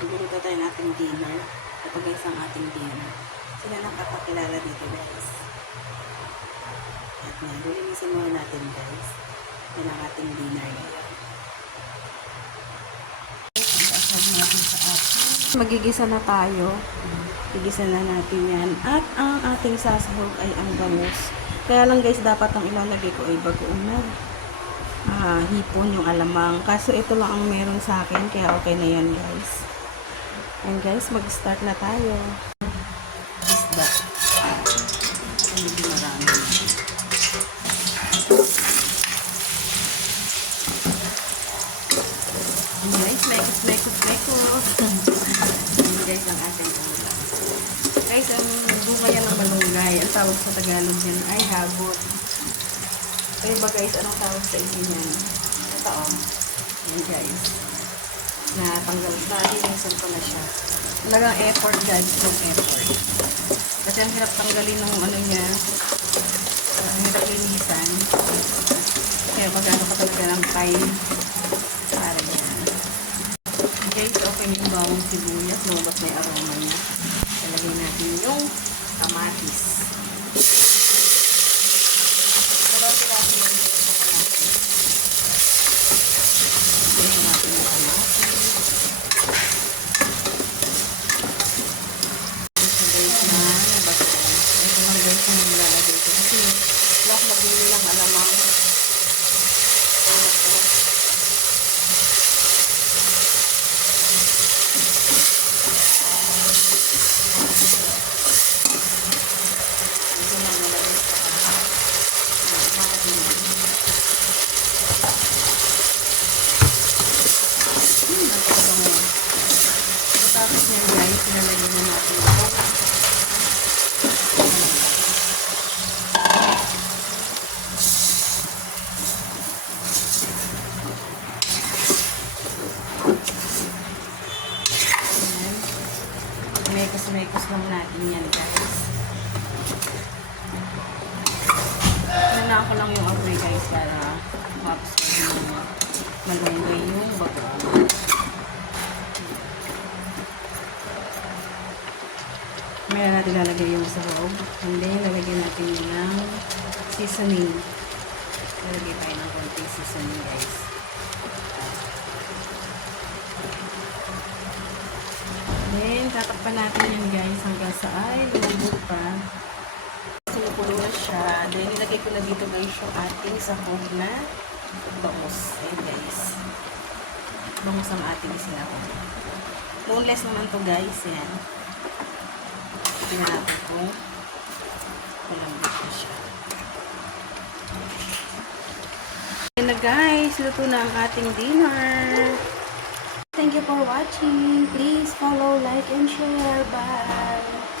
Nagluluto tayo ng ating dinner. Ito guys ang ating dinner. Sila nakakakilala dito guys. At nga, lulinisin muna natin guys. Yan ang ating dinner ngayon. Magigisa na tayo. Gigisa na natin yan. At ang ating sasahog ay ang bangus. Kaya lang guys, dapat ang ilalagay ko ay bagoong hipon yung alamang. Kaso ito lang ang meron sa akin. Kaya okay na yan guys. And guys, mag-start na tayo. Isda. Medyo marami. And guys, mekos. And guys, ang ating ulam. Guys, ang bunga yan ng malunggay. Ang tawag sa Tagalog yan ay hagot. Kaya ba guys, anong tawag sa inyo yan? Ito o. Yan guys. Natanggal na. Linisan ko na siya. Talagang effort guys. Yung effort. Kasi ang hirap tanggalin ng ano niya. Ang hirap linisan. Kaya magano ka talaga ng time. Para yan. Guys, okay yung bawang sibuyas. Lumabas na yung aroma niya. Talagay natin yung kamatis. Talagay natin yung kamatis. Talagay natin yung kamatis. Ito guys na bagoong. Ito lang guys yung nilalagay ko. Kasi lahat mabili lang alamang. Tapos yan guys, nilalagyan na natin ito. Mekos lang natin yan guys. Nana ko lang yung apoy guys para ma-absorb yung malunggay yung bagoong. Meron natin lalagay yung sahog. And then, lalagyan natin yun ng seasoning. Lalagay tayo ng konting seasoning, guys. Then, tatakpan natin yan, guys, hanggang sa ay lumubog pa. Sinupulo na siya. Then, nilagay ko na dito, guys, yung ating sahog na bangus. Ayan, guys. Bangus ang ating sinahog. Boneless naman to, guys. Ayan. Tingnan natin kung malambot na siya. Ayan na guys, luto na ang ating dinner. Thank you for watching. Please follow, like, and share. Bye!